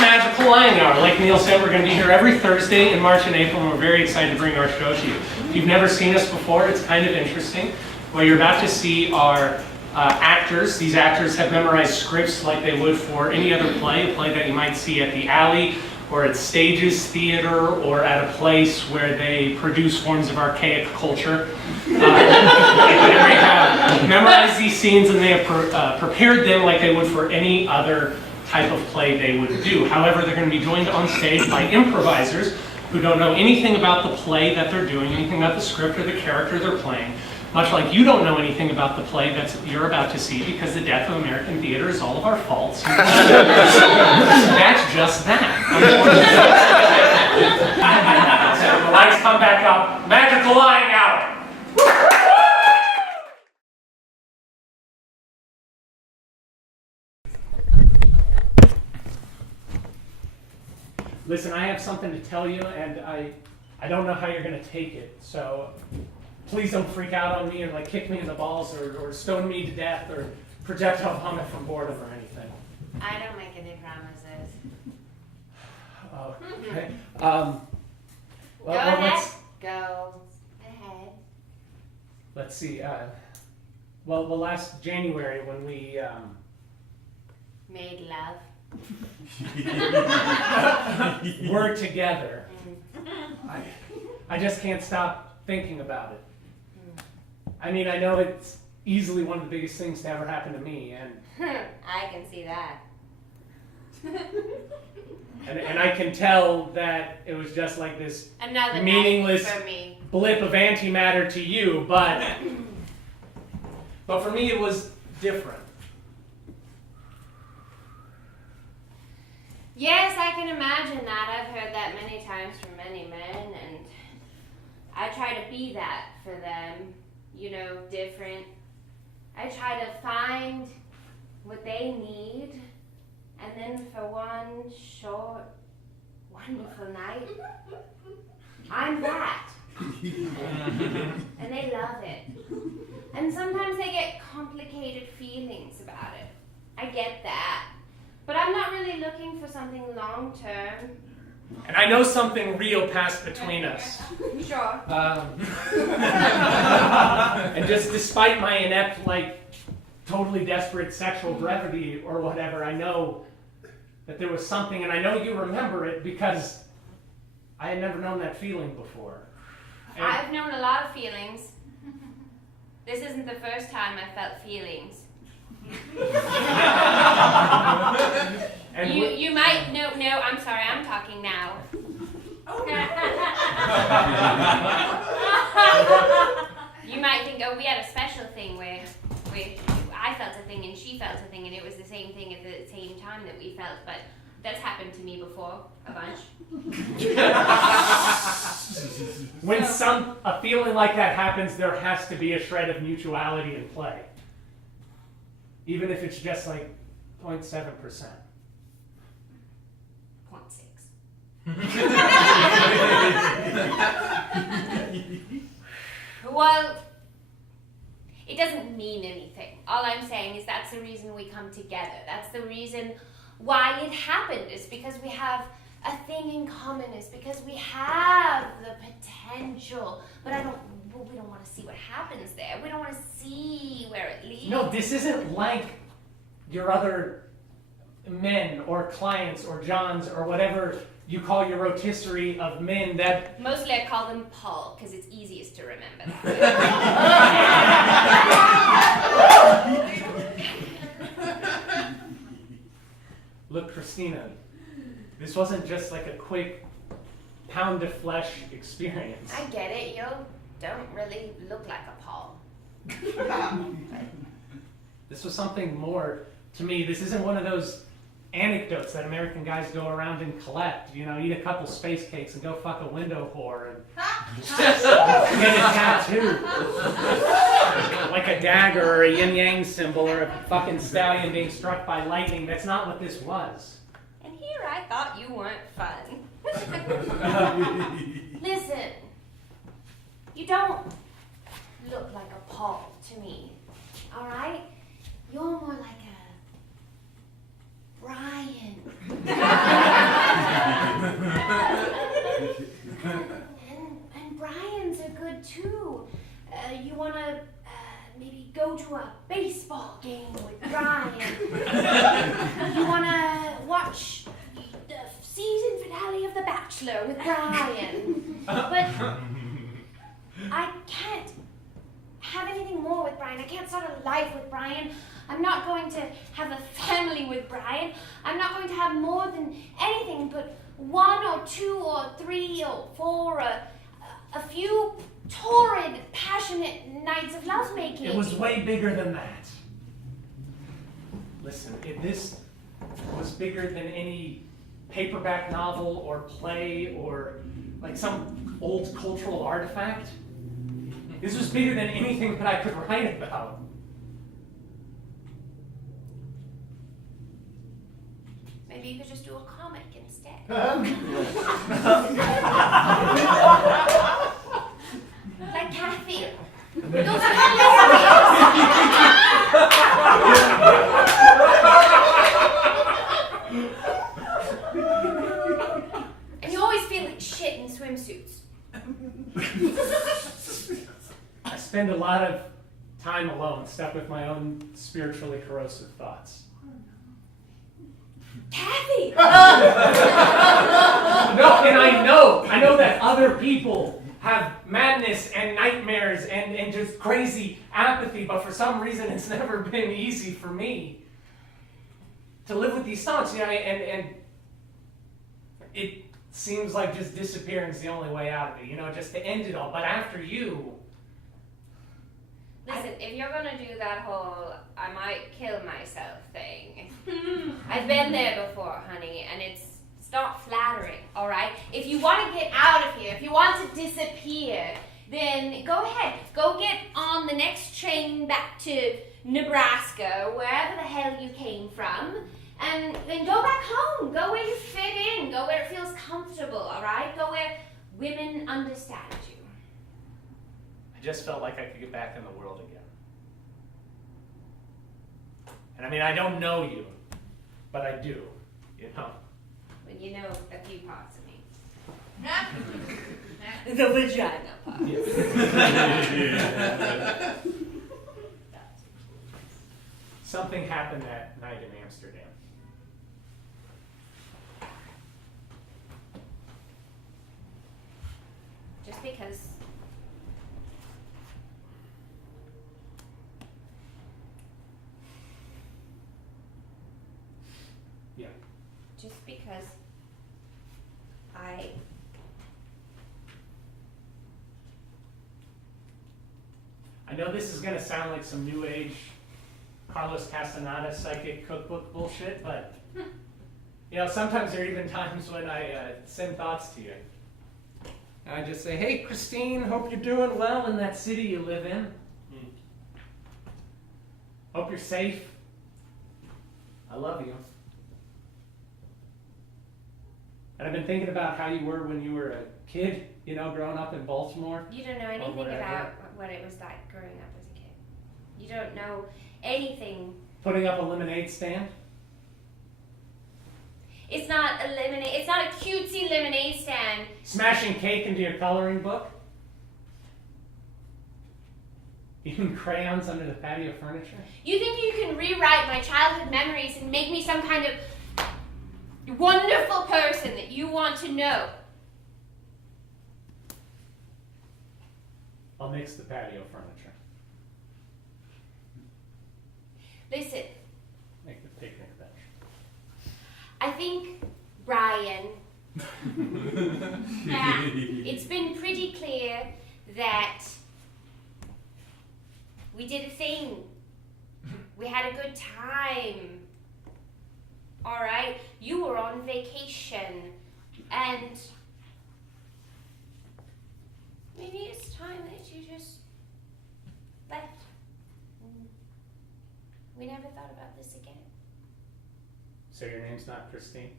Magical Lying Hour. Like Neil said, we're going to be here every Thursday in March and April, and we're very excited to bring our show to you. If you've never seen us before, it's kind of interesting. What you're about to see are actors. These actors have memorized scripts like they would for any other play, a play that you might see at the alley, or at Stages Theater, or at a place where they produce forms of archaic culture. They have memorized these scenes and they have prepared them like they would for any other type of play they would do. However, they're going to be joined on stage by improvisers who don't know anything about the play that they're doing, anything about the script or the character they're playing, much like you don't know anything about the play that you're about to see, because the death of American theater is all of our faults. That's just that. The lights come back up. Magical Lying Hour. Listen, I have something to tell you, and I don't know how you're going to take it, so please don't freak out on me or like kick me in the balls or stone me to death or projectile vomit from boredom or anything. I don't make any promises. Okay. Go ahead. Go ahead. Let's see. Well, last January when we made love. We're together. I just can't stop thinking about it. I mean, I know it's easily one of the biggest things to ever happen to me, and I can see that. and I can tell that it was just like this Another meaningless for me. blip of antimatter to you, but for me it was different. Yes, I can imagine that. I've heard that many times from many men, and I try to be that for them, you know, different. I try to find what they need, and then for one short, wonderful night, I'm that. And they love it. And sometimes they get complicated feelings about it. I get that. But I'm not really looking for something long term. And I know something real passed between us. Sure. And just despite my inept, totally desperate sexual brevity or whatever, I know that there was something, and I know you remember it because I had never known that feeling before. And I've known a lot of feelings. This isn't the first time I felt feelings. and you might no, I'm sorry, I'm talking now. You might think, oh, we had a special thing where I felt a thing and she felt a thing and it was the same thing at the same time that we felt, but that's happened to me before, a bunch. When a feeling like that happens, there has to be a shred of mutuality in play. Even if it's just 0.7%. 0.6. Well, it doesn't mean anything. All I'm saying is that's the reason we come together. That's the reason why it happened, is because we have a thing in common, is because we have the potential. But we don't want to see what happens there. We don't want to see where it leads. No, this isn't like your other men or clients or Johns or whatever you call your rotisserie of men that... Mostly I call them Paul, because it's easiest to remember that. Look, Christina, this wasn't just a quick pound of flesh experience. I get it. You don't really look like a Paul. This was something more to me. This isn't one of those anecdotes that American guys go around and collect. You know, eat a couple space cakes and go fuck a window whore and get a tattoo. Like a dagger or a yin-yang symbol or a fucking stallion being struck by lightning. That's not what this was. And here I thought you weren't fun. Listen, you don't look like a Paul to me, all right? You're more like a Brian. football game with Brian. You wanna watch the season finale of The Bachelor with Brian. But I can't have anything more with Brian. I can't start a life with Brian. I'm not going to have a family with Brian. I'm not going to have more than anything but 1 or 2 or 3 or 4, a few torrid, passionate nights of lovemaking. It was way bigger than that. Listen, if this was bigger than any paperback novel or play or like some old cultural artifact, this was bigger than anything that I could write about. Maybe you could just do a comic instead. Like Kathy. Those And you always feel like shit in swimsuits. I spend a lot of time alone, stuck with my own spiritually corrosive thoughts. Kathy! No, and I know that other people have madness and nightmares and just crazy apathy, but for some reason it's never been easy for me to live with these thoughts, and it seems like just disappearing is the only way out of it, just to end it all. But after you... Listen, if you're gonna do that whole I might kill myself thing, I've been there before, honey, and it's not flattering, alright? If you want to get out of here, if you want to disappear, then go ahead. Go get on the next train back to Nebraska, wherever the hell you came from, and then go back home. Go where you fit in. Go where it feels comfortable, alright? Go where women understand you. I just felt like I could get back in the world again. And I don't know you, but I do, When you know a few parts of me. The vagina part. Something happened that night in Amsterdam. Just because Yeah. just because I know this is going to sound like some new age Carlos Castaneda psychic cookbook bullshit, but sometimes there are even times when I send thoughts to you. And I just say, hey, Christine, hope you're doing well in that city you live in. Hope you're safe. I love you. And I've been thinking about how you were when you were a kid, growing up in Baltimore. You don't know anything whatever. about what it was like growing up as a kid. You don't know anything. Putting up a lemonade stand. It's not a lemonade. It's not a cutesy lemonade stand. Smashing cake into your coloring book. Eating crayons under the patio furniture. You think you can rewrite my childhood memories and make me some kind of wonderful person that you want to know? I'll mix the patio furniture. Listen, Make the picnic bench. I think, Brian, that it's been pretty clear that we did a thing. We had a good time. Alright? You were on vacation. And maybe it's time that you just left. We never thought about this again. So your name's not Christine?